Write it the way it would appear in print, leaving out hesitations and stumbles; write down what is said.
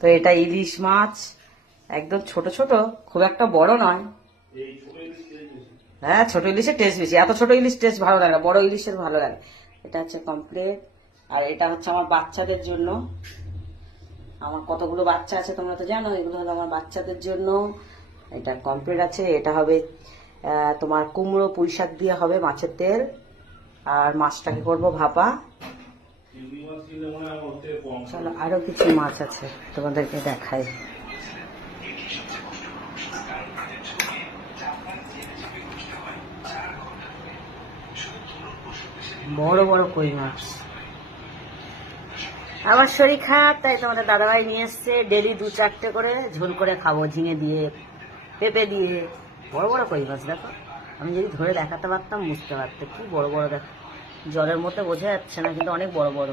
তো এটা ইলিশ মাছ, একদম ছোট ছোট, খুব একটা বড় নয়। হ্যাঁ, ছোট ইলিশের টেস্ট বেশি, এত ছোট ইলিশ টেস্ট ভালো লাগে না, বড় ইলিশের ভালো লাগে। এটা হচ্ছে কমপ্লিট। আর এটা হচ্ছে আমার বাচ্চাদের জন্য, আমার কতগুলো বাচ্চা আছে তোমরা তো জানো, এগুলো হলো আমার বাচ্চাদের জন্য। এটা কমপ্লিট আছে। এটা হবে তোমার কুমড়ো পুঁই শাক দিয়ে হবে মাছের তেল, আর মাছটাকে করবো ভাপা। চলো আরো কিছু মাছ আছে তোমাদেরকে দেখাই। বড় বড় কই মাছ। আমার শরীর খারাপ, তাই তোমাদের দাদাভাই নিয়ে এসছে, ডেলি 2-4টে করে ঝোল করে খাবো, ঝিঙে দিয়ে, পেঁপে দিয়ে। বড় বড় কই মাছ দেখো, আমি যদি ধরে দেখাতে পারতাম বুঝতে পারতে, কি বড় বড় দেখো, জলের মধ্যে বোঝা যাচ্ছে না কিন্তু অনেক বড় বড়।